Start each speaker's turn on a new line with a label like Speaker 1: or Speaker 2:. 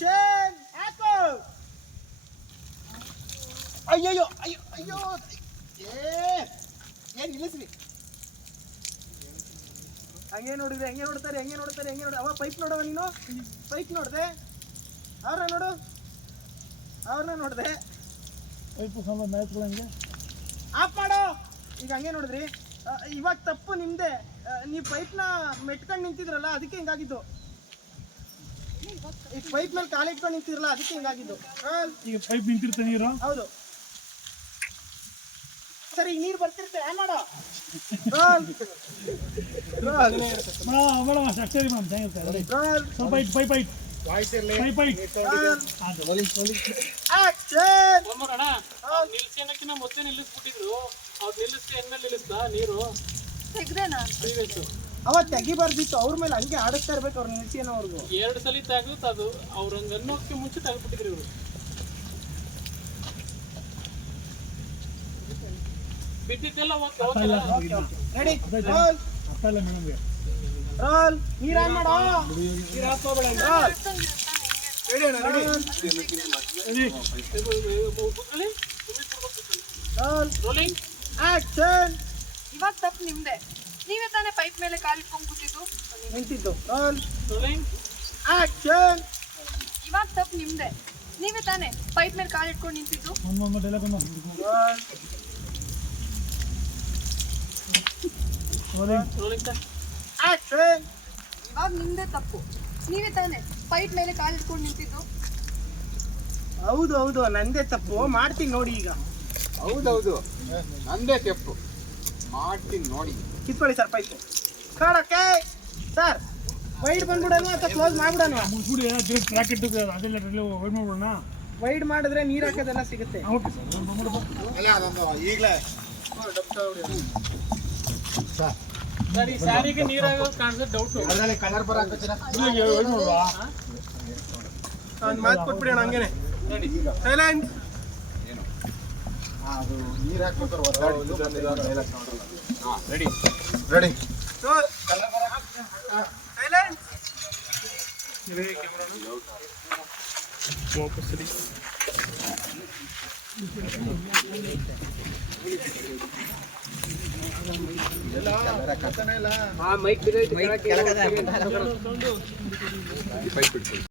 Speaker 1: Action ಹಾಕು ಅಯ್ಯಯ್ಯೋ ಅಯ್ಯೋ ಅಯ್ಯೋ ಏ ಏನ್ ನಿಲ್ಲಿಸ್ರಿ ಹಂಗೆ ನೋಡಿದ್ರೆ ಹಂಗೆ ನೋಡ್ತಾರೆ ಹಂಗೆ ನೋಡ್ತಾರೆ ಹಂಗೆ ನೋಡ ಅವ ಪೈಪ್ ನೋಡವ ನೀನು? ಪೈಪ್ ನೋಡ್ದೆ. ಅವ್ರನ್ನ ನೋಡು. ಅವ್ರನ್ನ ನೋಡ್ದೆ.
Speaker 2: ಪೈಪು ಸಾಮಾನು ನಾಯ್ತುಗಳಂಗೆ
Speaker 1: ಆಫ್ ಮಾಡೋ. ಈಗ ಹಂಗೆ ನೋಡಿದ್ರಿ. ಇವಾಗ ತಪ್ಪು ನಿಮ್ದೆ. ನೀವು ಪೈಪ್ನ ಮೆಟ್ಕೊಂಡು ನಿಂತಿದ್ರಲ್ಲ ಅದಕ್ಕೆ ಹಿಂಗಾಗಿದ್ದು. ಈಗ ಪೈಪ್ ಮೇಲೆ ಕಾಲಿಟ್ಕೊಂಡು ನಿಂತಿರಲ್ಲ ಅದಕ್ಕೆ ಹಿಂಗಾಗಿದ್ದು.
Speaker 2: ಈಗ ಪೈಪ್ ನಿಂತಿರ್ತ ನೀರು?
Speaker 1: ಹೌದು. ಸರಿ ಈಗ ನೀರು ಬರ್ತಿರುತ್ತೆ ಏನ್ ಮಾಡೋ?
Speaker 2: ಅಕ್ಷರಿ ಮ್ಯಾಮ್ ಚೆನ್ನಾಗಿರ್ತಾರೆ. ಸ್ವಲ್ಪ ಪೈಪ್ ಪೈಪ್.
Speaker 1: ಆಕ್ಷನ್
Speaker 3: ಅಣ್ಣ ನಿಲ್ಸೇನಕ್ಕಿಂತ ಮೊದಲೇ ನಿಲ್ಲಿಸ್ಬಿಟ್ಟಿದ್ರು. ಅವ್ರು ನಿಲ್ಲಿಸ್ತೆ ಎಣ್ಣೆ ನಿಲ್ಲಿಸ್ತಾ ನೀರು?
Speaker 4: ತೆಗ್ದೇನಾ?
Speaker 3: ಪ್ರೀವಿಯಸ್
Speaker 1: ಅವತ್ತು ತೆಗಿಬಾರ್ದಿತ್ತು ಅವ್ರ ಮೇಲೆ ಹಂಗೆ ಆಡಿಸ್ತಾ ಇರ್ಬೇಕು ಅವ್ರ ನಿಲ್ಸಿ ಅನ್ನೋರ್ಗು
Speaker 3: ಎರಡು ಸಲ ತೆಗೆದು ಅದು ಅವ್ರ ಹಂಗ ಅನ್ನೋಕ್ಕೆ ಮುಂಚೆ ತೆಗೆದ್ಬಿಟ್ಟಿದ್ರು ಇವರು. ಬಿಟ್ಟಿದ್ದೆಲ್ಲ ಓಕೆ ಓಕೆ
Speaker 1: ರೆಡಿ ರೋಲ್
Speaker 2: ಅರ್ಥ ಇಲ್ಲ. ಮೇಡಮ್ಗೆ
Speaker 1: ರೋಲ್ ನೀರ್ ಆನ್ ಮಾಡೋ. ರೋಲ್
Speaker 3: ಕೂತ್ಕೊಳ್ಳಿ
Speaker 1: ರೋಲ್
Speaker 3: ರೋಲಿಂಗ್
Speaker 1: ಆಕ್ಷನ್
Speaker 4: ಇವಾಗ ತಪ್ಪು ನಿಮ್ದೆ. ನೀವೇ ತಾನೇ ಪೈಪ್ ಮೇಲೆ ಕಾಲು ಇಟ್ಕೊಂಡ್ಬಿಟ್ಟಿದ್ದು?
Speaker 1: ನಿಂತಿದ್ದು. ಆಕ್ಷನ್
Speaker 4: ಇವಾಗ ತಪ್ಪು ನಿಮ್ದೆ. ನೀವೇ ತಾನೇ ಪೈಪ್ ಮೇಲೆ ಕಾಲಿಟ್ಕೊಂಡು ನಿಂತಿದ್ದು?
Speaker 1: ಆಕ್ಷನ್
Speaker 4: ಇವಾಗ ನಿಮ್ದೆ ತಪ್ಪು. ನೀವೇ ತಾನೇ ಪೈಪ್ ಮೇಲೆ ಕಾಲಿಟ್ಕೊಂಡು ನಿಂತಿದ್ದು?
Speaker 1: ಹೌದು ಹೌದು ನಂದೇ ತಪ್ಪು. ಮಾಡ್ತೀನಿ ನೋಡಿ ಈಗ.
Speaker 5: ಹೌದೌದು. ನಂದೇ ತೆಪ್ಪು. ಮಾಡ್ತೀನಿ ನೋಡಿ.
Speaker 1: ಕಿತ್ಕೊಳ್ಳಿ ಸರ್ ಪೈಪು ಕಾಡಕ್ಕೆ! ಸರ್ ವೈಡ್ ಬಂದ್ಬಿಡೋಣ ಅಥವಾ ಕ್ಲೋಸ್ ಮಾಡ್ಬಿಡೋಣ
Speaker 2: ಮುಗಿಸ್ಬಿಡಿ ಡೈರೆಕ್ಟ್ ರಾಕೆಟ್ ಅದೆಲ್ಲ ವೈಡ್ ಮಾಡ್ಬಿಡೋಣ.
Speaker 1: ವೈಡ್ ಮಾಡಿದ್ರೆ ನೀರು ಹಾಕೋದೆಲ್ಲ ಸಿಗುತ್ತೆ.
Speaker 2: ಓಕೆ ಸರ್ ಬಂದ್ಬಿಡಪ್ಪ
Speaker 5: ಈಗಲೇ.
Speaker 3: ಸರ್ ಸಾರಿಗೆ ಸ್ಯಾರಿಗೆ ನೀರಾಗೋದು ಕಾಣಿಸೋದು ಡೌಟು
Speaker 5: ಅದರಲ್ಲಿ ಕಲರ್ ಬರಾಕ
Speaker 2: ವೈಡ್ ಮಾಡುವಾ
Speaker 1: ಒಂದು ಮಾತು ಕೊಟ್ಬಿಡೋಣ ಹಂಗೇನೆ. ಸೈಲೆಂಟ್.
Speaker 5: ಅದು ನೀರು ಹಾಕ್ಬೇಕಾದ್ರೆ ರೆಡಿ ರೆಡಿ
Speaker 1: ಸೈಲೆಂಟ್
Speaker 5: ಮೈಕ್ ಬಿಡ್ತೀವಿ.